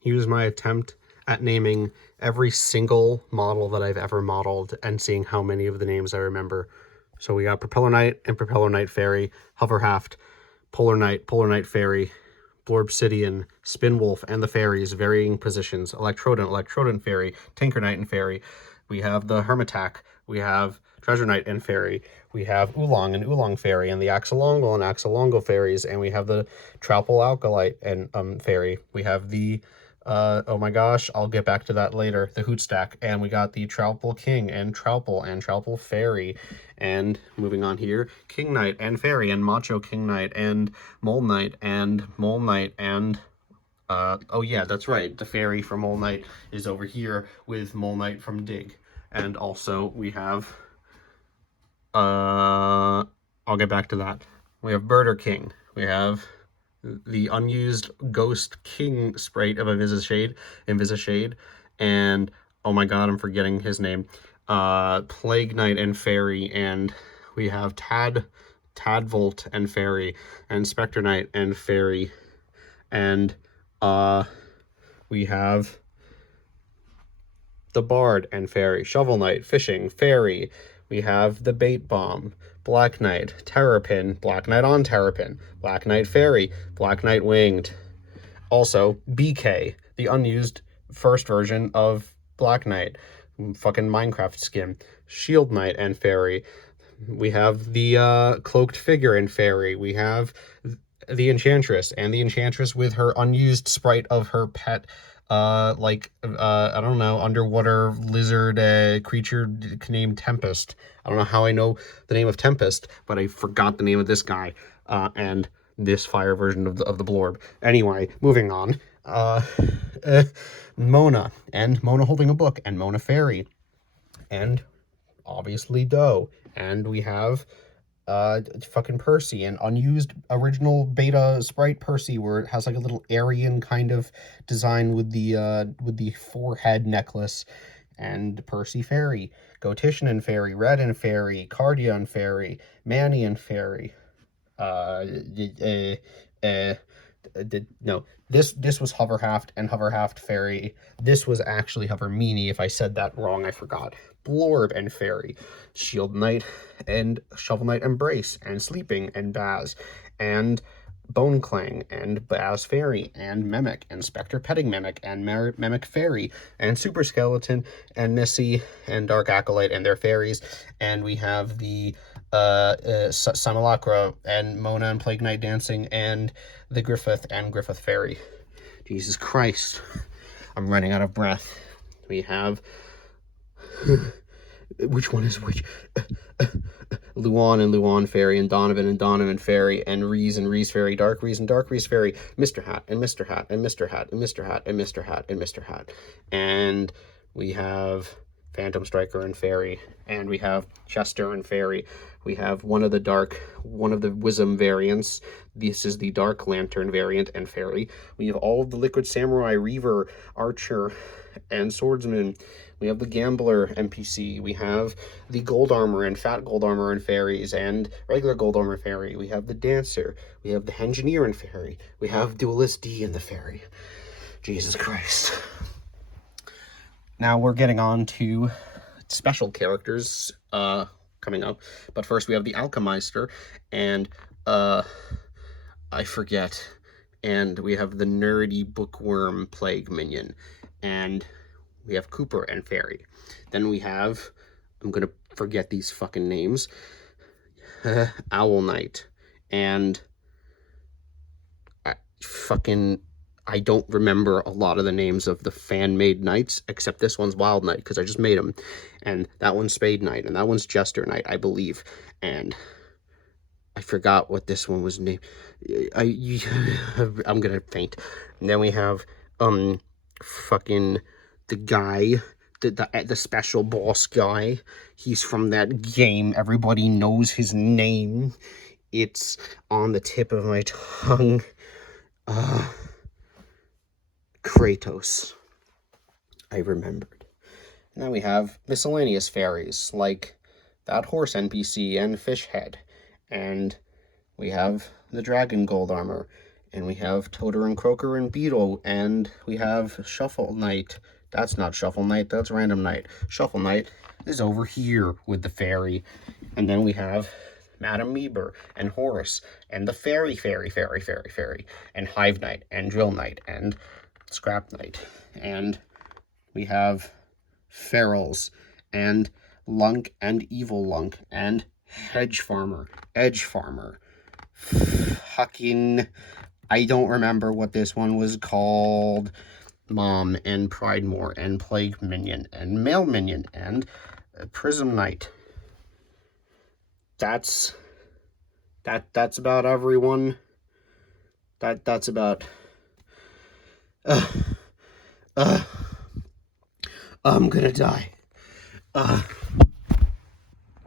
Here's my attempt at naming every single model that I've ever modeled and seeing how many of the names I remember. So we got Propeller Knight and Propeller Knight Fairy, Hoverhaft, Polar Knight Fairy, Blorbsidian, Spinwolf, and the fairies, varying positions, Electrodon Fairy, Tinker Knight and Fairy. We have the Hermitack, we have Treasure Knight and Fairy, we have Oolong and Oolong Fairy, and the Axolongle and Axolongle Fairies, and we have the Troupple Alkalite and Fairy. We have the oh my gosh, I'll get back to that later. The Hootstack, and we got the Troupple King and Troupple Fairy. And moving on here, King Knight and Fairy and Macho King Knight and Mole Knight and Mole Knight and oh yeah, that's right. The Fairy from Mole Knight is over here with Mole Knight from Dig. And also we have I'll get back to that. We have Birder King. We have the unused Ghost King sprite of Invisishade, and oh my god, I'm forgetting his name. Plague Knight and Fairy, and we have Tadvolt and Fairy, and Spectre Knight and Fairy, and we have the Bard and Fairy, Shovel Knight, Fishing, Fairy. We have the Bait Bomb, Black Knight, Terrapin, Black Knight on Terrapin, Black Knight Fairy, Black Knight Winged. Also, BK, the unused first version of Black Knight, fucking Minecraft skin, Shield Knight and Fairy. We have the Cloaked Figure and Fairy. We have the Enchantress, and the Enchantress with her unused sprite of her pet I don't know, underwater lizard creature named Tempest. I don't know how I know the name of Tempest, but I forgot the name of this guy, and this fire version of the Blorb. Anyway, moving on. Mona, and Mona holding a book, and Mona Fairy, and obviously Doe, and we have fucking Percy, an unused original beta sprite Percy, where it has like a little Aryan kind of design with the forehead necklace, and Percy Fairy, Gotition and Fairy, Red and Fairy, Cardia and Fairy, Manny and Fairy. No, this was Hoverhaft and Hoverhaft Fairy. This was actually Hovermeanie. If I said that wrong, I forgot. Blorb and Fairy, Shield Knight and Shovel Knight Embrace, and Sleeping and Baz, and Bone Clang and Baz Fairy, and Mimic and Spectre Petting Mimic, and Mimic Fairy, and Super Skeleton and Missy and Dark Acolyte and their fairies. And we have the Simulacra and Mona and Plague Knight Dancing, and the Griffith and Griffith Fairy. Jesus Christ, I'm running out of breath. We have which one is which? Luan and Luan Fairy, and Donovan Fairy, and Reese Fairy, Dark Reese and Dark Reese Fairy, Mr. Hat and Mr. Hat and Mr. Hat and Mr. Hat and Mr. Hat and Mr. Hat. And we have Phantom Striker and Fairy, and we have Chester and Fairy. We have one of the Wisdom variants. This is the Dark Lantern variant and Fairy. We have all of the Liquid Samurai, Reaver, Archer, and Swordsman. We have the Gambler NPC. We have the Gold Armor and Fat Gold Armor and Fairies, and regular Gold Armor Fairy. We have the Dancer. We have the Engineer and Fairy. We have Duelist D and the Fairy. Jesus Christ. Now we're getting on to special characters coming up. But first we have the Alchemeister, and I forget. And we have the nerdy Bookworm Plague Minion, and we have Cooper and Fairy. Then we have, I'm gonna forget these fucking names, Owl Knight, and I don't remember a lot of the names of the fan-made knights, except this one's Wild Knight, because I just made him. And that one's Spade Knight, and that one's Jester Knight, I believe. And I forgot what this one was named. I'm gonna faint. And then we have, fucking the guy, the special boss guy. He's from that game. Everybody knows his name. It's on the tip of my tongue. Kratos. I remembered. Now we have miscellaneous fairies, like that horse NPC and Fishhead. And we have the Dragon Gold Armor, And we have Toter and Croaker and Beetle, and we have Shuffle Knight. That's not Shuffle Knight, that's Random Knight. Shuffle Knight is over here with the fairy. And then we have Madame Meeber and Horace and the fairy, and Hive Knight and Drill Knight and Scrap Knight. And we have Ferals and Lunk and Evil Lunk and Hedge Farmer, Edge Farmer. Fucking, I don't remember what this one was called. Mom and Pridemore and Plague Minion and Male Minion and Prism Knight. That's about everyone. That's about I'm gonna die.